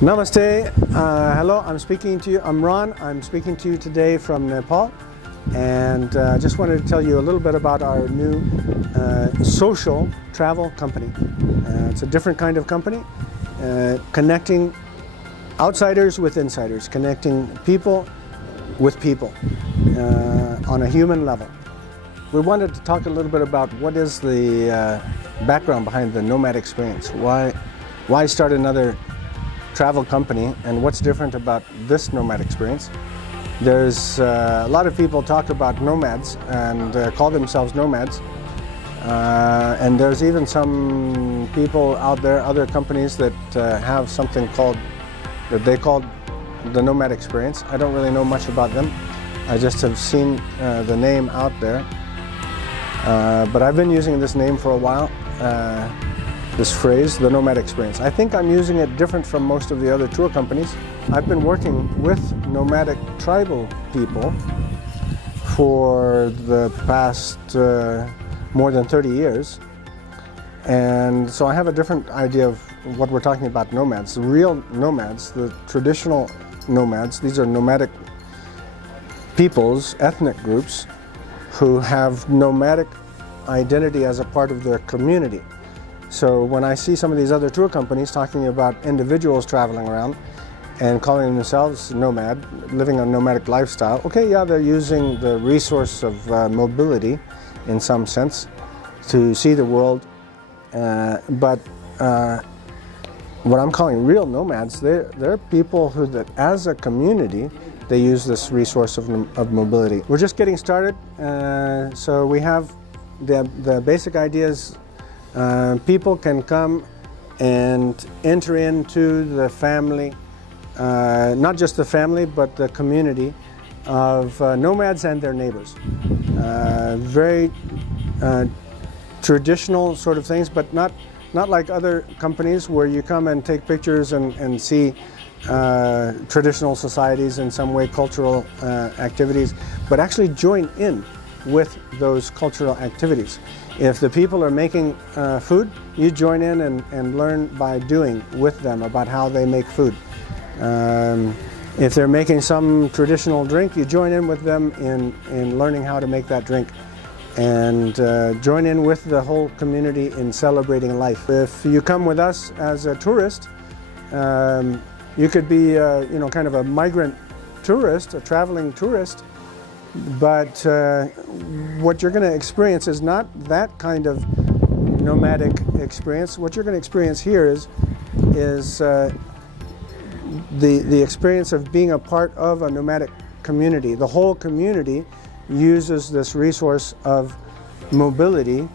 Namaste. Hello, I'm Ron. I'm speaking to you today from Nepal, and I just wanted to tell you a little bit about our new social travel company. It's a different kind of company, connecting outsiders with insiders, connecting people with people on a human level. We wanted to talk a little bit about what is the background behind the Nomad Experience. Why start another travel company, and what's different about this Nomad Experience? There's a lot of people talk about nomads and call themselves nomads, and there's even some people out there, other companies that have something that they call the Nomad Experience. I don't really know much about them. I just have seen the name out there, but I've been using this name for a while. This phrase, the Nomad Experience. I think I'm using it different from most of the other tour companies. I've been working with nomadic tribal people for the past more than 30 years. And so I have a different idea of what we're talking about nomads. The real nomads, the traditional nomads, these are nomadic peoples, ethnic groups, who have nomadic identity as a part of their community. So when I see some of these other tour companies talking about individuals traveling around and calling themselves nomad, living a nomadic lifestyle, okay, yeah, they're using the resource of mobility in some sense to see the world, but what I'm calling real nomads, they're people that as a community, they use this resource of mobility. We're just getting started, so we have the basic ideas. People can come and enter into the family, not just the family, but the community of nomads and their neighbors. Very traditional sort of things, but not like other companies where you come and take pictures and see traditional societies, in some way cultural activities, but actually join in with those cultural activities. If the people are making food, you join in and learn by doing with them about how they make food. If they're making some traditional drink, you join in with them in learning how to make that drink, and join in with the whole community in celebrating life. If you come with us as a tourist, you could be kind of a migrant tourist, a traveling tourist, but what you're going to experience is not that kind of nomadic experience. What you're going to experience here is the experience of being a part of a nomadic community. The whole community uses this resource of mobility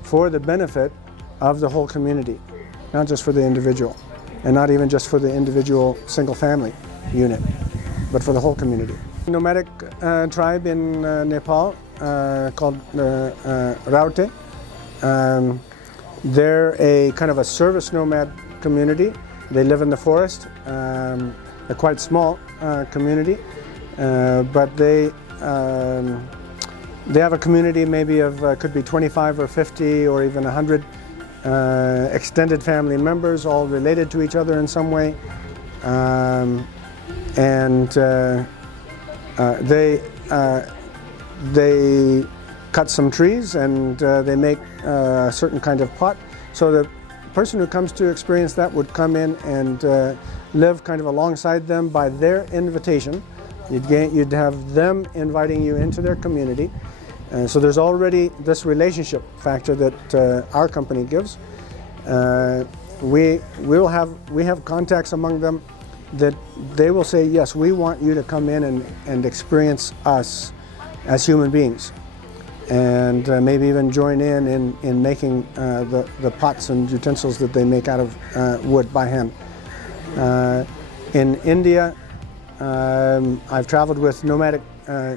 for the benefit of the whole community, not just for the individual, and not even just for the individual single family unit, but for the whole community. Nomadic tribe in Nepal called Raute. They're a kind of a service nomad community. They live in the forest. They're quite small community, but they have a community maybe of could be 25 or 50 or even 100 extended family members, all related to each other in some way, they cut some trees and they make a certain kind of pot. So the person who comes to experience that would come in and live kind of alongside them by their invitation. You'd have them inviting you into their community. So there's already this relationship factor that our company gives. We have contacts among them that they will say, yes, we want you to come in and experience us as human beings, and maybe even join in making the pots and utensils that they make out of wood by hand. In India, I've traveled with nomadic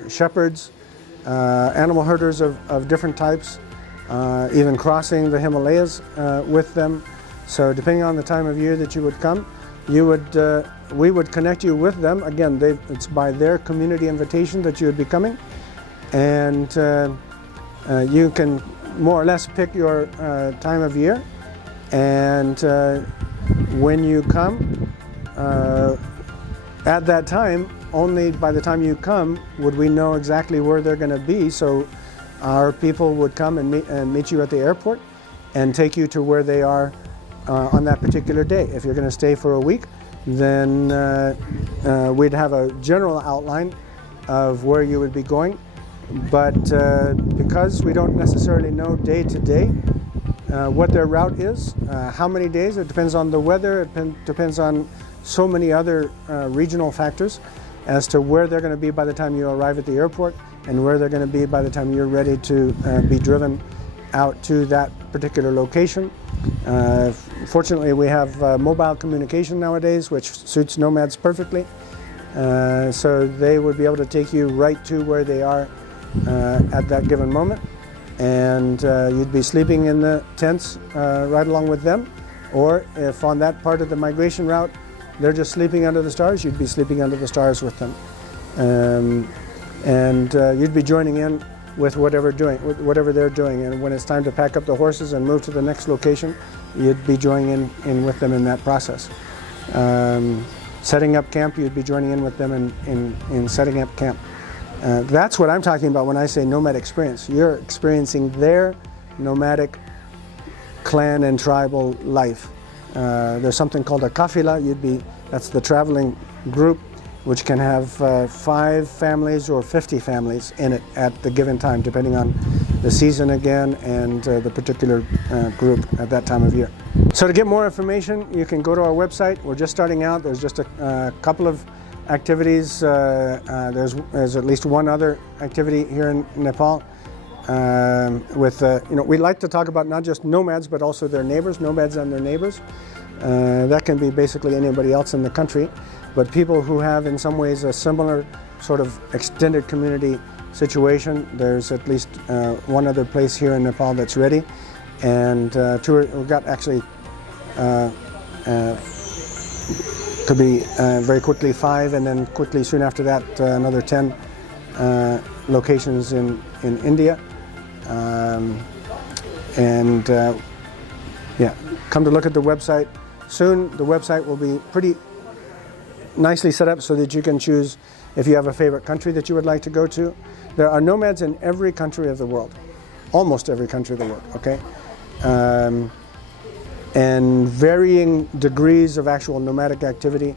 shepherds, animal herders of different types, even crossing the Himalayas with them. So depending on the time of year that you would come, we would connect you with them. Again, it's by their community invitation that you would be coming, and you can more or less pick your time of year, and when you come, at that time, only by the time you come would we know exactly where they're going to be. So our people would come and meet you at the airport and take you to where they are on that particular day. If you're going to stay for a week, then we'd have a general outline of where you would be going. But because we don't necessarily know day to day what their route is, how many days, it depends on the weather, it depends on so many other regional factors as to where they're going to be by the time you arrive at the airport and where they're going to be by the time you're ready to be driven out to that particular location. Fortunately, we have mobile communication nowadays, which suits nomads perfectly. So they would be able to take you right to where they are at that given moment. And you'd be sleeping in the tents right along with them. Or if on that part of the migration route they're just sleeping under the stars, you'd be sleeping under the stars with them. And you'd be joining in with whatever they're doing. And when it's time to pack up the horses and move to the next location, you'd be joining in with them in that process. Setting up camp, you'd be joining in with them in setting up camp. That's what I'm talking about when I say nomad experience. You're experiencing their nomadic clan and tribal life. There's something called a kafila. That's the traveling group, which can have 5 families or 50 families in it at the given time, depending on the season again and the particular group at that time of year. So to get more information, you can go to our website. We're just starting out. There's just a couple of activities. There's at least one other activity here in Nepal. We like to talk about not just nomads, but also their neighbors, nomads and their neighbors. That can be basically anybody else in the country, but people who have in some ways a similar sort of extended community situation. There's at least one other place here in Nepal that's ready, and we've got actually could be very quickly 5, and then quickly soon after that another 10 locations in India. Come to look at the website. Soon the website will be pretty nicely set up so that you can choose if you have a favorite country that you would like to go to. There are nomads in every country of the world, almost every country of the world, okay? And varying degrees of actual nomadic activity.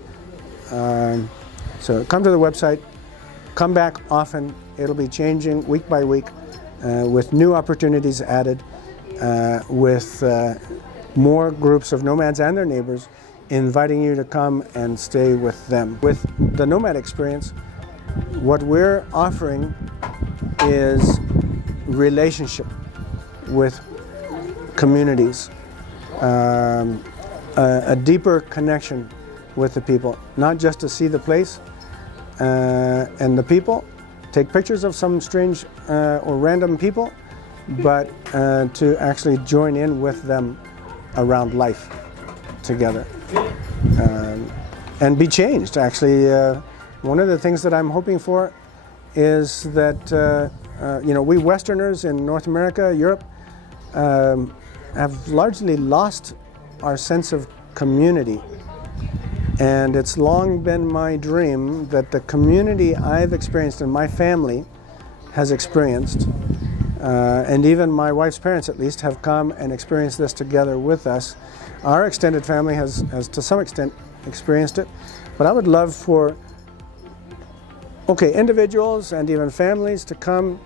So come to the website, come back often. It'll be changing week by week with new opportunities added, with more groups of nomads and their neighbors inviting you to come and stay with them. With the Nomad Experience, what we're offering is relationship with communities, a deeper connection with the people, not just to see the place and the people, take pictures of some strange or random people, but to actually join in with them around life together and be changed. Actually, one of the things that I'm hoping for is that we Westerners in North America, Europe, have largely lost our sense of community. And it's long been my dream that the community I've experienced and my family has experienced, and even my wife's parents at least, have come and experienced this together with us. Our extended family has to some extent experienced it, but I would love for individuals and even families to come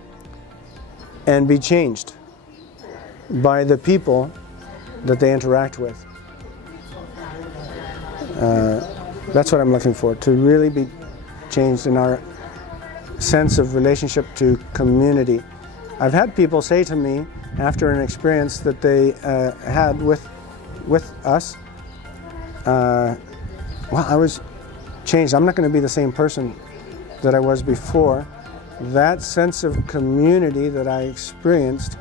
and be changed by the people that they interact with. That's what I'm looking for, to really be changed in our sense of relationship to community. I've had people say to me after an experience that they had with us, well, I was changed. I'm not going to be the same person that I was before. That sense of community that I experienced,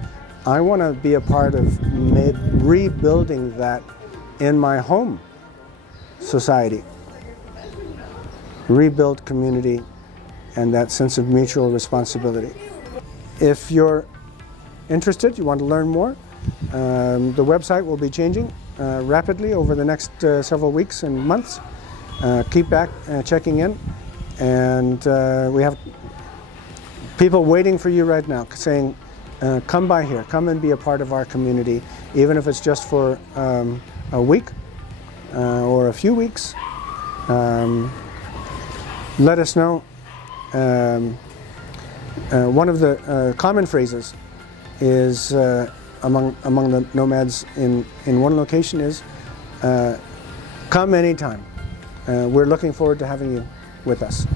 I want to be a part of rebuilding that in my home society. Rebuild community and that sense of mutual responsibility. If you're interested, you want to learn more, the website will be changing rapidly over the next several weeks and months. keep back checking in, and we have people waiting for you right now saying, come by here, come and be a part of our community, even if it's just for a week or a few weeks. Let us know. One of the common phrases is among the nomads in one location is, come anytime. We're looking forward to having you with us.